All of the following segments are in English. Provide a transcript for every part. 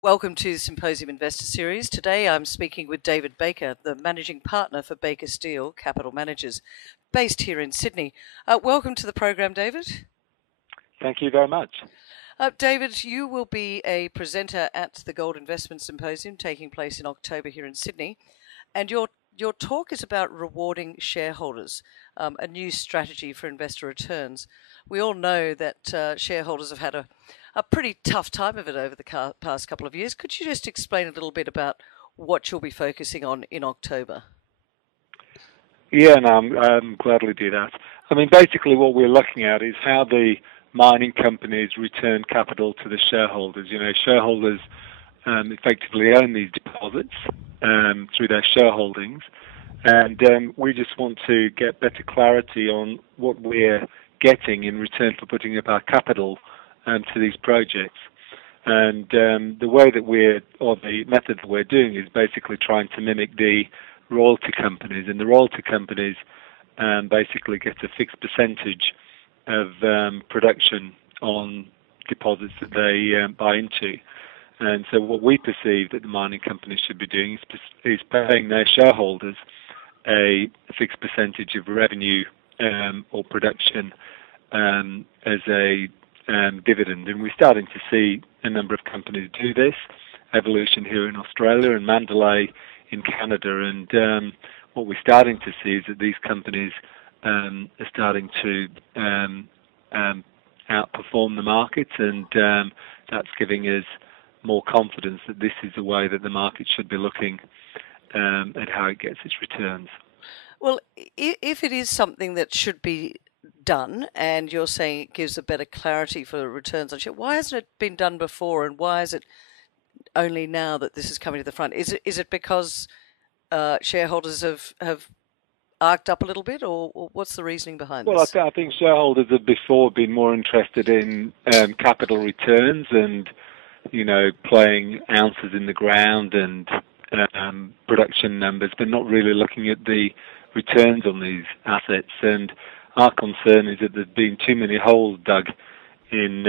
Welcome to the Symposium Investor Series. Today I'm speaking with David Baker, the Managing Partner for Baker Steel Capital Managers, based here in Sydney. Welcome to the program, David. Thank you very much. David, you will be a presenter at the Gold Investment Symposium taking place in October here in Sydney, and your talk is about rewarding shareholders, a new strategy for investor returns. We all know that shareholders have had a pretty tough time of it over the past couple of years. Could you just explain a little bit about what you'll be focusing on in October? Yeah, no, I'm gladly do that. I mean, basically what we're looking at is how the mining companies return capital to the shareholders. You know, shareholders effectively own these deposits through their shareholdings, and we just want to get better clarity on what we're getting in return for putting up our capital to these projects. And the way that the method that we're doing is basically trying to mimic the royalty companies. And the royalty companies basically get a fixed percentage of production on deposits that they buy into. And so what we perceive that the mining companies should be doing is paying their shareholders a fixed percentage of revenue or production as a dividend. And we're starting to see a number of companies do this, Evolution here in Australia and Mandalay in Canada. And what we're starting to see is that these companies are starting to outperform the market, and that's giving us more confidence that this is the way that the market should be looking at how it gets its returns. Well, if it is something that should be done, and you're saying it gives a better clarity for returns on share, why hasn't it been done before, and why is it only now that this is coming to the front? Is it because shareholders have arced up a little bit, or what's the reasoning behind this? Well, I think shareholders have before been more interested in capital returns and, you know, playing ounces in the ground and production numbers, but not really looking at the returns on these assets. And our concern is that there's been too many holes dug in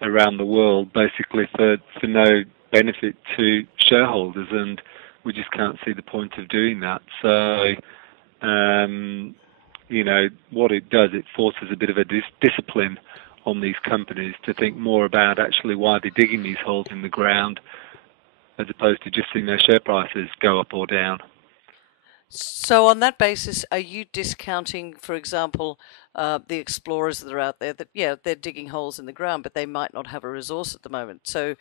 around the world, basically for no benefit to shareholders, and we just can't see the point of doing that. So, you know, what it does, it forces a bit of a discipline on these companies to think more about actually why they're digging these holes in the ground, as opposed to just seeing their share prices go up or down. So on that basis, are you discounting, for example, the explorers that are out there that, yeah, they're digging holes in the ground, but they might not have a resource at the moment? So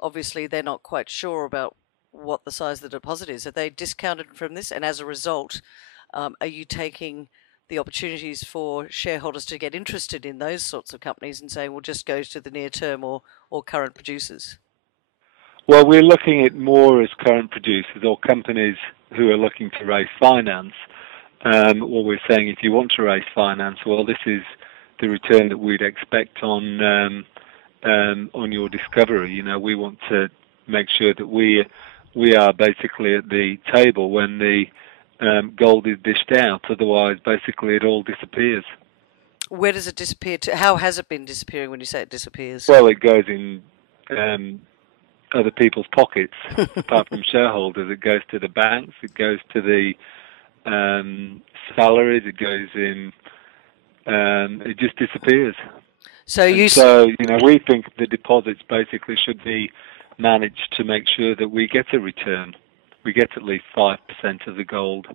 obviously they're not quite sure about what the size of the deposit is. Are they discounted from this? And as a result, are you taking the opportunities for shareholders to get interested in those sorts of companies and saying, well, just go to the near term or current producers? Well, we're looking at more as current producers or companies who are looking to raise finance. What we're saying, if you want to raise finance, well, this is the return that we'd expect on your discovery. You know, we want to make sure that we are basically at the table when the gold is dished out. Otherwise, basically, it all disappears. Where does it disappear to? How has it been disappearing when you say it disappears? Well, it goes in other people's pockets, apart from shareholders. It goes to the banks, it goes to the salaries, it goes in, it just disappears. So you know, we think the deposits basically should be managed to make sure that we get a return. We get at least 5% of the gold.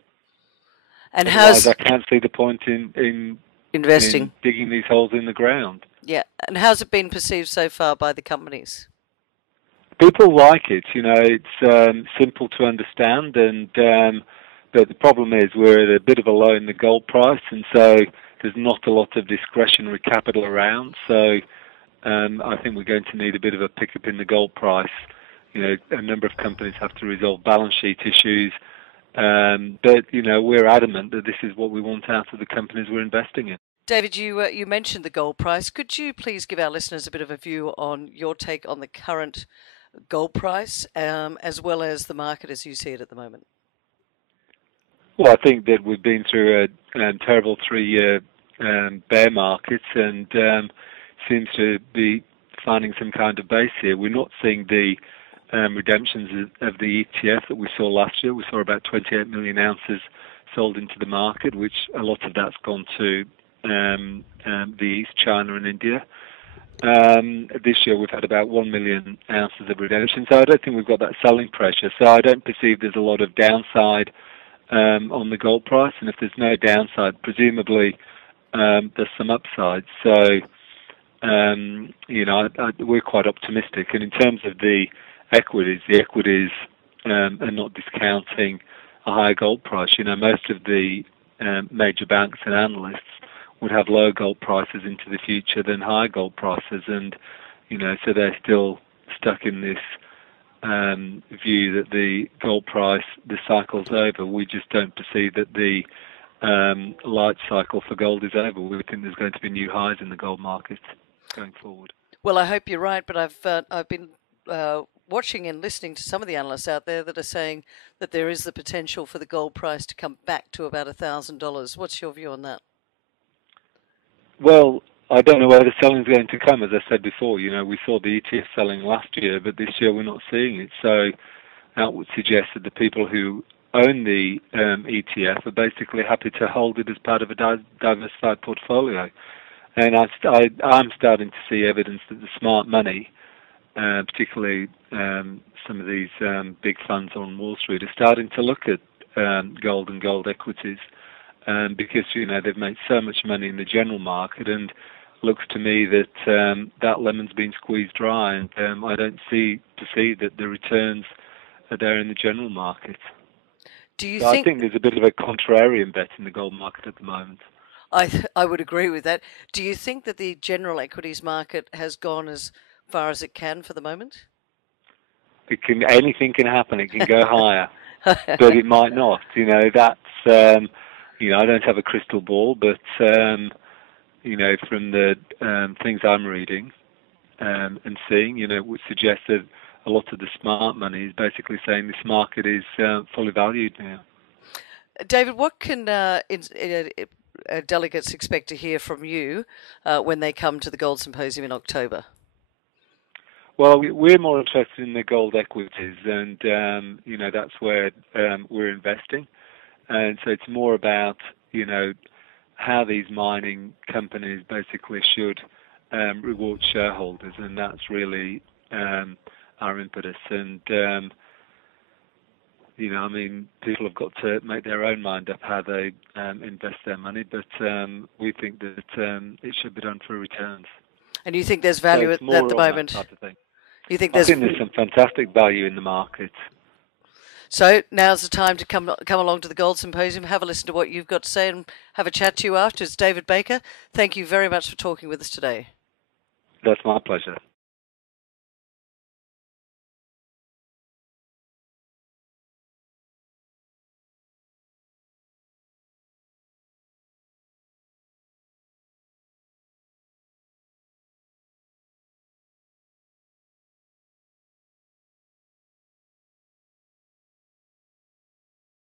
And otherwise, I can't see the point in investing, in digging these holes in the ground. Yeah, and how's it been perceived so far by the companies? People like it. You know, it's simple to understand, and but the problem is we're at a bit of a low in the gold price, and so there's not a lot of discretionary capital around. So I think we're going to need a bit of a pickup in the gold price. You know, a number of companies have to resolve balance sheet issues, but you know, we're adamant that this is what we want out of the companies we're investing in. David, you mentioned the gold price. Could you please give our listeners a bit of a view on your take on the current gold price, as well as the market as you see it at the moment? Well, I think that we've been through a terrible 3-year bear market, and seems to be finding some kind of base here. We're not seeing the redemptions of the ETF that we saw last year. We saw about 28 million ounces sold into the market, which a lot of that's gone to the East, China and India. This year we've had about 1 million ounces of redemption, so I don't think we've got that selling pressure. So I don't perceive there's a lot of downside on the gold price, and if there's no downside, presumably there's some upside. So we're quite optimistic. And in terms of the equities are not discounting a higher gold price. Most of the major banks and analysts would have lower gold prices into the future than higher gold prices, and so they're still stuck in this view that the gold price, the cycle's over. We just don't perceive that the light cycle for gold is over. We think there's going to be new highs in the gold market going forward. Well, I hope you're right, but I've been watching and listening to some of the analysts out there that are saying that there is the potential for the gold price to come back to about $1,000. What's your view on that? Well, I don't know where the selling is going to come. As I said before, we saw the ETF selling last year, but this year we're not seeing it. So that would suggest that the people who own the ETF are basically happy to hold it as part of a diversified portfolio. And I'm starting to see evidence that the smart money, particularly some of these big funds on Wall Street, are starting to look at gold and gold equities. Because they've made so much money in the general market, and looks to me that that lemon's been squeezed dry, and I don't see that the returns are there in the general market. I think there's a bit of a contrarian bet in the gold market at the moment. I would agree with that. Do you think that the general equities market has gone as far as it can for the moment? Anything can happen. It can go higher, but it might not. That's. I don't have a crystal ball, but from the things I'm reading and seeing, it would suggest that a lot of the smart money is basically saying this market is fully valued now. David, what can delegates expect to hear from you when they come to the Gold Symposium in October? Well, we're more interested in the gold equities, and that's where we're investing. And so it's more about, how these mining companies basically should reward shareholders, and that's really our impetus. And, people have got to make their own mind up how they invest their money, but we think that it should be done for returns. And you think there's value at the moment? Type of thing. I think there's some fantastic value in the market. So now's the time to come along to the Gold Symposium, have a listen to what you've got to say, and have a chat to you after. It's David Baker. Thank you very much for talking with us today. That's my pleasure.